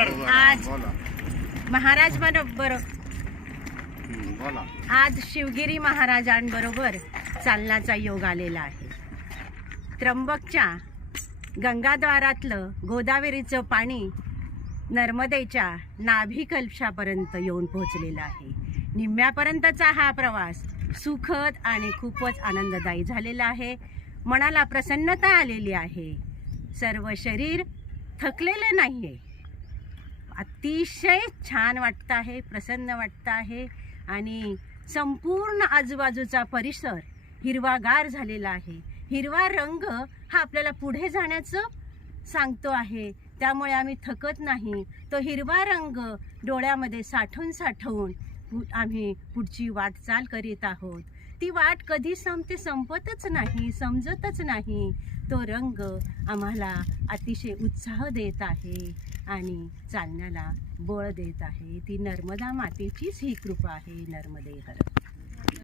आज महाराज बरोबर आज शिवगिरी महाराजांबरोबर चालण्याचा योग आलेला आहे। त्र्यंबकच्या गंगाद्वारातलं गोदावरीचं पाणी नर्मदेच्या नाभी कलशापर्यंत येऊन पोहोचलेला आहे। निम्म्यापर्यंतचा हा प्रवास सुखद आणि खूपच आनंददायी झालेला आहे। मनाला प्रसन्नता आलेली आहे। सर्व शरीर थकलेलं नाही आहे। अतिशय छान वाटतं आहे, प्रसन्न वाटतं आहे आणि संपूर्ण आजूबाजूचा परिसर हिरवागार झालेला आहे। हिरवा रंग हा आपल्याला पुढे जाण्याचं सांगतो आहे, त्यामुळे आम्ही थकत नाही। तो हिरवा रंग डोळ्यामध्ये साठवून आम्ही पुढची वाटचाल करीत आहोत। ती वाट कधी संपते संपतच नाही, समजतच नाही। तो रंग आम्हाला अतिशय उत्साह देत आहे आणि चालण्याला बळ देत आहे। ती नर्मदा मातेचीच ही कृपा आहे। नर्मदे हर।